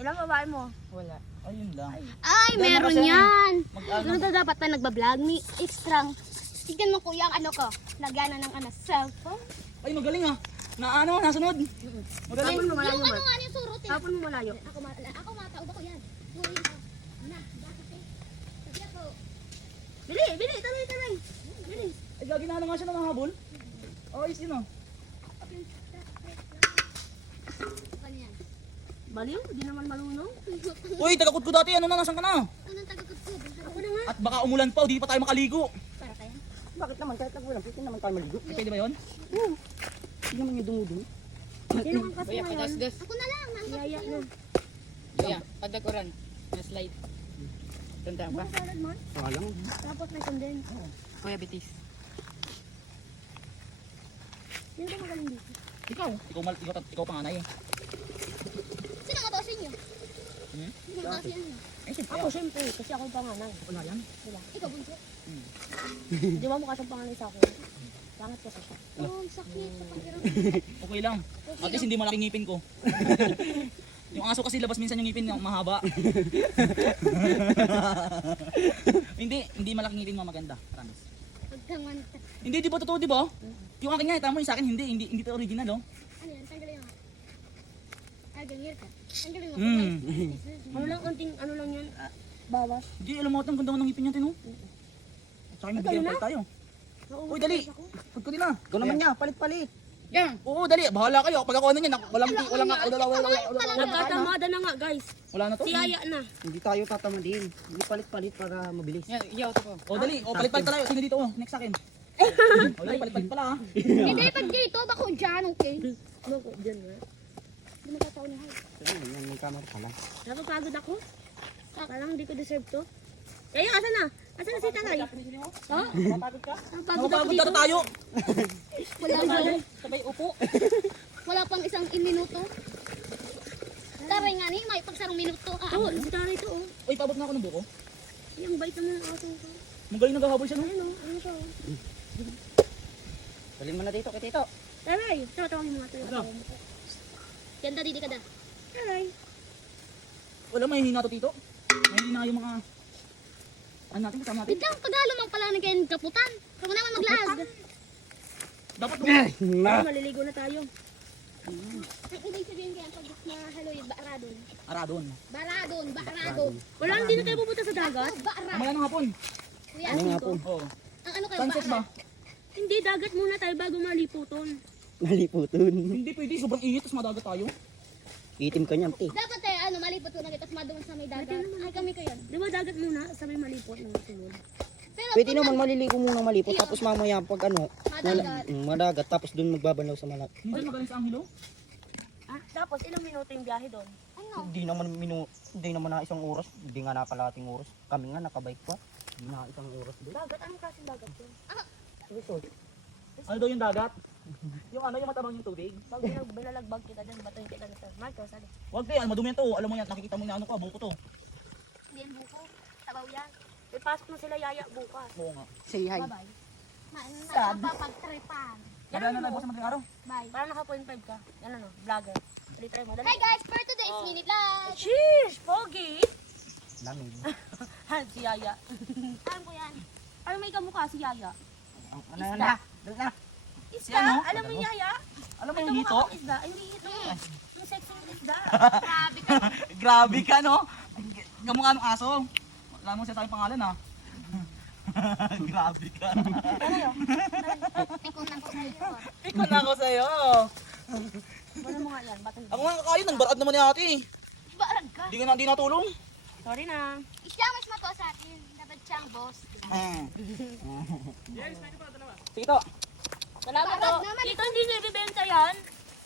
Ilang babae mo? Wala. Ayun lang. Ay, Dahil meron kasi- yan. Mag-ano? Ganun na dapat pa nagbablog. May extra. Tignan mo kuya ang ano ko. Lagyan na ng cellphone. Ay, magaling ah. Na ano, nasunod. Magaling. Hapon mo malayo Yung man. ano nga yung surot eh. Hapon mo malayo. Ako mataog ako yan. Buhay na. Na, bakit eh? Sabi ako. Bili, bili, taray, taray. Bili. Ay, gagi na ano nga siya ng habol. Oh, is yun oh. Ano yan? Baliw, di naman malunong. Uy, tagakot ko dati. Ano na, nasan ka na? Anong tagakutkud? Ako na nga. At baka umulan pa, di pa tayo makaligo. Para kaya? Bakit naman? Kahit nag-ulang, pwede naman tayo maligo. Eh, pwede ba yun? Hindi naman yung dumudumi. Sino ang kaso Kuya, ngayon? padas-das. Ako na lang. Nang Yaya na. Kuya, padakuran. Na slide. Tanda ba? Salad man. Walang. Tapos may sundin. Kuya, bitis. Sino ba magaling dito? Ikaw panganay eh. Sino nga to sa inyo? Hmm? Sino nga to sa inyo? Eh, siyempre. Ako syempre, kasi ako yung panganay. Wala yan. Ikaw bunso. Di ba mukha siyang panganay sa akin? Pangit kasi siya. Oh, sakit sa pagkirang. Okay lang. At least hindi malaking ngipin ko. Yung aso kasi labas minsan yung ngipin yung mahaba. hindi malaking ngipin mo maganda. Promise. Pagkamanta. Hindi, di ba totoo, di ba? Yung akin nga, tama yung sa akin, hindi to original, oh. Ano yan? Tanggalin mo nga. Ah, ganyan ka. Tanggalin mo. Hmm. Ano lang, ano lang yan? Bawas. Hindi, alam mo, ang ganda ng ngipin niya, tino. At saka may bigyan pa tayo. Uy, dali. Pag ko nila. Ikaw naman niya, palit-palit. Yan. Oo, dali. Bahala kayo. Pag ako ano niyan, wala Nagkatamada na nga guys. na to. Si Yaya na. Hindi tayo tatamadin. Hindi palit-palit para mabilis. Yan, iyaw to ko. O, dali. O, palit-palit tayo. Sino dito, oh? Next sa akin. O, dali, palit-palit pala, ha. Hindi, pag dito, bako dyan, okay? Ano ko, dyan nga. Hindi magkataunahan. Yan, may camera pala. Napapagod ako. Parang hindi ko deserve to. Yaya, asan na? Asan na si Taray? Ha? Napapagod ka? Napapagod ako Napapagod dito. ka tayo. Wala pang, Sabay upo. wala pang isang minuto. Taray nga ni, may pagsarong minuto. Oo, si Taray to oh. Uy, paabot na ako ng buko. Yung bait naman ng aso ko. Magaling naghahabol siya, no? Ayun oh, ano to? Dalhin mo na dito kay Tito. Taray, tawagin mo nga to. Yan da, didi ka da. Taray. Wala, may hina to, tito. May hina yung mga... Ano natin, kasama natin. Biglang pagalo mang pala na kayo kaputan. Kung naman maglaag. Dapat Ah, maliligo na tayo. Ang ibig sabihin kaya pag na halo yung baradon. Aradon. Baradon. Wala, hindi na tayo pupunta sa dagat. Baradon. Mamaya ng hapon. Kuya, Ano nga po? Oo. ang ano kayo? Sunset ba? Hindi, dagat muna tayo bago maliputon. Naliputun. Hindi pwede, sobrang init, tapos madagat tayo. Itim ka niyan, te. Dapat ano, malipot ko na kita, tapos madungan sa may dagat. Ay, kami ko yun. Di ba dagat muna, sabay malipot ng sunod. Pero Pwede naman maliligo muna malipot. Tapos mamaya pag ano, madagat. madagat. Tapos dun magbabalaw sa malak. Hindi magaling sa anghelo. Ah, tapos ilang minuto yung biyahe doon? Ano? Hindi naman na isang oras. Hindi nga nakalating oras. Kami nga nakabike pa. Hindi na isang oras doon. Dagat? Anong klaseng dagat yun? Resort. Ano daw yung dagat? Yung ano, yung matabang yung tubig. Pag binalagbag kita dyan, batoy kita dito. Marco, sali. Huwag tayo, madumi yan to. Alam mo yan, nakikita mo yung ano ko, buko to. Hindi yan buko. Tabaw yan. Ipasok na sila Yaya bukas. Oo nga. Say hi. Bye-bye. Nakapagtripan. Kaya na lang sa madaling araw. Bye. Parang naka 0.5 ka. Yan ano, vlogger. Dali try mo, dali. Hi guys, for today's minute live. Sheesh! Pogi! Lamig. Ha, si Yaya. Alam ko yan. Parang may kamukha si Yaya. Ano na? Doon na. Isda? ano? Alam mo yung Yaya? Alam mo May yung hito? kamukha kang isda? Hindi hito. Yung sexy yung isda. Grabe ka. Grabe ka, no? Gamukha ng aso. Wala mo siya tayong pangalan, ha? Grabe ka. Ikaw lang ko sa'yo. Ikaw na ako sa'yo. Ano mo nga yan? Batoy. Ako nga kakain, nang barad naman ni ate. Barag ka. Di natulong. Sorry na. Siya mas mato sa atin. Dapat siyang boss. Tito. Salamat Barag to. naman. Dito hindi nabibenta yan.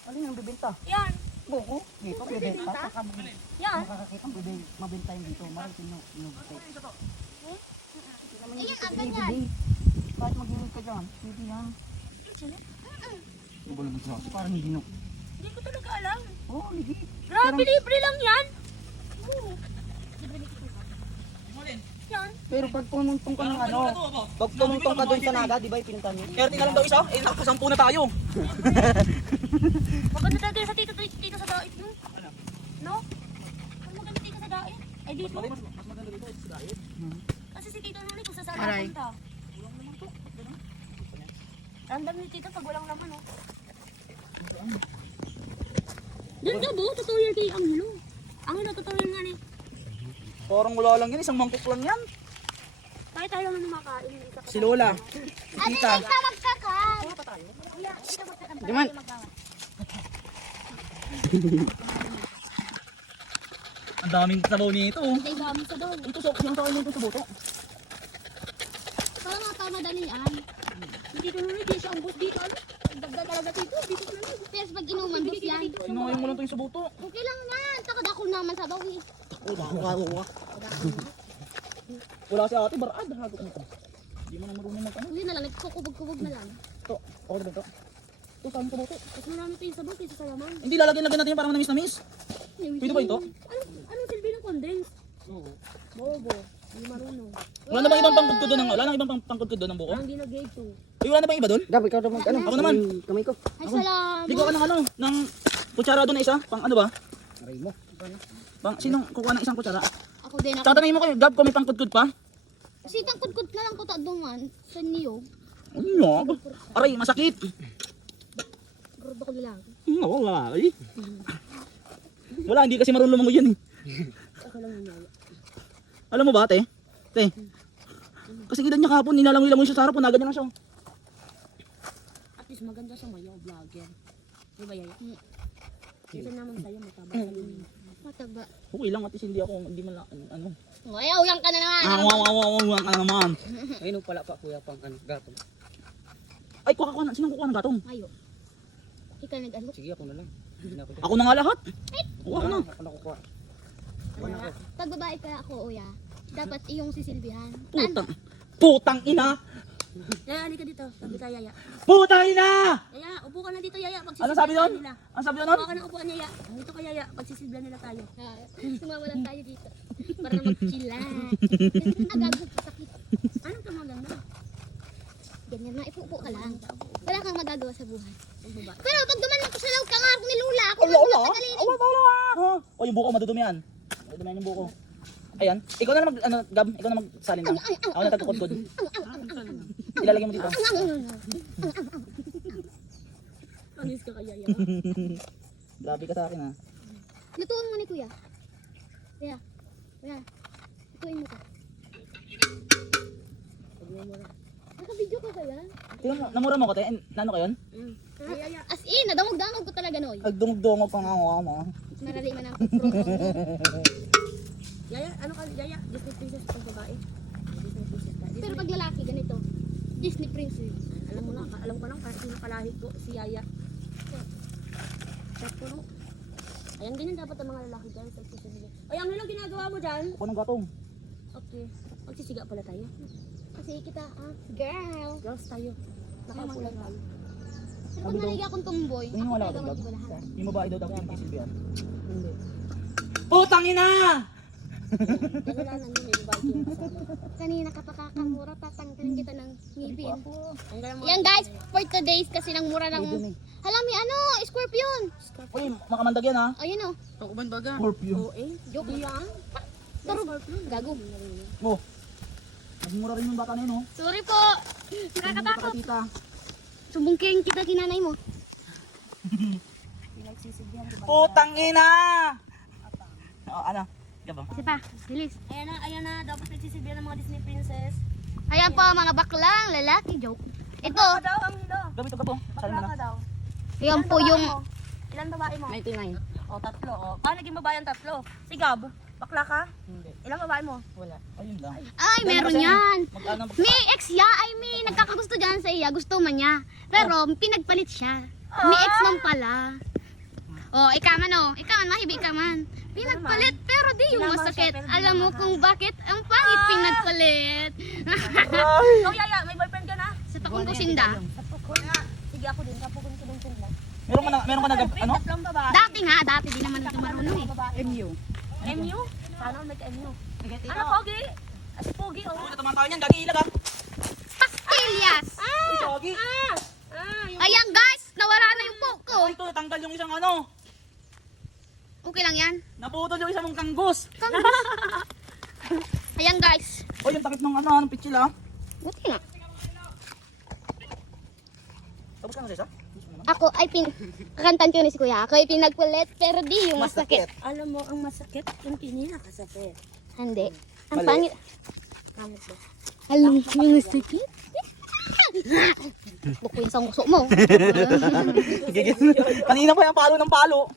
Ano yung bibenta? Yan. Buko. Dito bibenta. Saka Yan. makakakita mabenta yung dito. Maritin yung Iyan ang ganyan. Kahit mag-inig ka dyan. Pwede yan. Ano ba naman siya? Parang hindi no. Hindi ko talaga alam. Oo, ligi. Grabe, libre lang yan. Yan. Pero pag pumuntong ka ng ano, pag pumuntong ka doon sa Naga, di ba yung pinuntahan niyo? 30 ka lang daw isa? Eh, nakasampu na tayo. Maganda tayo sa tito sa dait mo. No? Ay, dito. Mas maganda dito, sa dahil. Kasi si Tito Noli kung saan Aray. napunta. Random ni Tito pag walang laman, oh. Doon ka, Bo. Tutorial kay Angelo. Angelo, tutorial nga ni. Parang wala lang yan, isang mangkok lang yan. Tayo tayo lang makain. Si Lola. Ate, Tita. ka magkakan. Diman. Ang daming sabaw nito. Hindi dami sa doon. Ito sa yung tawag nito sa boto. Parang mga tao madalian. Si Tito Noli, di siya ang boss dito. Ano? Dagdag talaga Tito. Dito na lang. Pero pag inuman, dos yan. Sinukayan mo lang ito yung sa boto. Okay lang yan. Takad ako naman sa bawi. Wala si ate, barad. Hagok nito. Hindi mo na marunong mag-ano. Hindi na lang, nagkukubog-kubog na lang. Ito, okay ba ito? Ito, saan sa boto? Mas marami pa yung sabaw kaysa sa laman. Hindi, lalagyan natin yan para manamis-namis. Pwede ba ito? Anong silbi ng condense? Bobo. Hindi marunong. Wala na bang ibang pangkudkod doon ng, wala na ibang pangkudkod doon ng buko? Ang ginagay to. Uy, wala na bang iba doon? Gab, ikaw naman, ano? Ako naman. Kamay ko. Ay, salamat. Hindi ko ka ng ano, ng kutsara doon na isa. Pang ano ba? Aray mo. Pang, sinong kukuha ng isang kutsara? Ako din ako. Tatanungin mo kayo, Gab, kung may pangkudkod pa? Kasi tangkod-kod na lang ko taduman sa niyo. Ano? Aray, masakit. Gordo ko lang. Wala, ay. Wala, hindi kasi marunong lumangoy yan eh. Ako lang yung yaya. Alam mo ba, te? Te. Kasi edad niya kahapon, nilalangoy-langoy siya sa harap, punagan niya na siya. At least maganda siya mayo, vlogger. Di ba yaya? Kasi naman sa'yo, mataba sa limin. Mataba. Okay lang, at least hindi ako, hindi man lang, ano. Ayaw, yan ka na naman. Ang naman. Ayun pala pa, kuya, pang ano, gatong. Ay, sino kukuha ng gatong? Ayaw. Ikaw nag-alok. Sige, ako na lang. Hindi na ako dyan. Ako na nga lahat. Oo, ako na. Ako na kukuha. Pag babae kaya ako, uya, dapat iyong sisilbihan. Putang ina! Yaya, halika dito. Sabi ka, yaya. Putang ina! Yaya, upo ka na dito, yaya. Ano sabi doon? Nila. Ano sabi doon? Upo ka na upuan, yaya. Dito ka, yaya. Pagsisilbihan nila tayo. Sumama lang tayo dito. Para na mag-chilla. Agad mo, sakit. Anong tumagang na? Ganyan na, ipupo ka lang. Wala kang magagawa sa buhay. Pagbaba. Pero pag dumalang ko sa loob ka nga ni Lula, ako Wala, wala. matagalin. Wala. Ha? O, yung buko, madudumihan. Madudumihan yung buko. Ayan. Ikaw na mag, ano, Gab, ikaw na magsalin lang. Ako na tagkukod-kod. Ilalagay mo dito. Anis ka kaya, yaya. Grabe ka sa akin ha. Lutuin mo ni Kuya. Kuya. Kuya. Lutuin mo ka. Naka-video ka ba yan? Tingnan mo, namura mo ko, te. Nano ka yun? Yaya. As in, nadamog-damog ko talaga, Noy. Nagdungog-dungog pa nga ako, mo. Marali man ang promo. Yaya, ano ka, yaya? Disney princess pag babae. Disney princess ka. Pero pag lalaki, ganito. Disney princess. Alam mo lang, alam ko lang kahit sino kalahi ko, si Yaya. Pero, ayan ganyan dapat ang mga lalaki guys. Ay, ang ano ginagawa mo dyan? Ako ng gatong. Okay. Magsisiga pala tayo. Kasi kita, girl. Girls tayo. Nakaupo lang tayo. Pero pag naligi akong tomboy, Tingin mo ako wala talaga ka, Gab? magbalahan. Yung babae daw dapat yung kisilbihan. Hindi. Putang ina! Kasalanan yun, may babae yung kasama. Kanina ka pa kakamura, tatanggalin kita ng ngipin. Ang gala mo. Yan guys, for today's kasi nang mura ng... Hala, may ano, scorpion. Uy, makamandag yan ha. Ayun o, Tukuban baga. Scorpio. Oo eh. joke yan. Tarog, gago. Oh. Nagmura rin yung bata na yun oh. Sorry po, nakakatakot. Tita. Sumbungking kita kinanay mo. Pinagsisibihan ko ba? Putang ina! Oh, ano? Gaba. Kasi pa, bilis. Ayan na. Dapat nagsisibihan ng mga Disney princess. Ayan po mga baklang lalaki, joke. Ito, Bakla ka daw, ang hilo. Gabi ito gabo. Sali mo Bakla ka na. daw. yan po yung... Ilan babae mo? 99. O, tatlo. O. Paano naging babae ang tatlo? Si Gab, bakla ka? Hindi. Ilang babae mo? Wala. Ayun lang. Ay, meron Kasi, yan. Mag-ano, May ex ya, ay may nagkakagusto dyan sa iya, gusto man niya. Pero pinagpalit siya. May ex man pala. Oh, ikaw man oh. Ikaw man, mahibi ka man. Pinagpalit, pero di yung Lamang masakit. siya, pero di Alam mo mahal. kung bakit ang pangit pinagpalit. So, Yaya, may boyfriend ka na? Sa takong kusinda. Sige, ako din. Kapukun ko din sila. meron ka na gab, ano? Tatlong babae. Dati nga, dati di naman ito marunong eh. MU. MU? Sana all nag-MU. Ano, Pogi? Si Pogi, oh. Ito naman tayo niyan, gagi ilag ha. Pastillas! Uy, Pogi. Ayan guys, nawala na yung poke ko. Ito, natanggal yung isang ano. Okay lang yan. Naputol yung isa mong kanggos. Ayan guys. O yung takip ng ano, ng pitchil ah. Buti nga. Tapos ka na sa isa? Ako ay kakantan ko ni si kuya. Ako ay pinagkulit pero di yung masakit. Alam mo, ang masakit, yung pinakasakit. Hindi. Ang Mali. pangit. Pangit ba? Alam mo yung masakit? Buko yung sanguso mo. Kanina pa yung palo ng palo.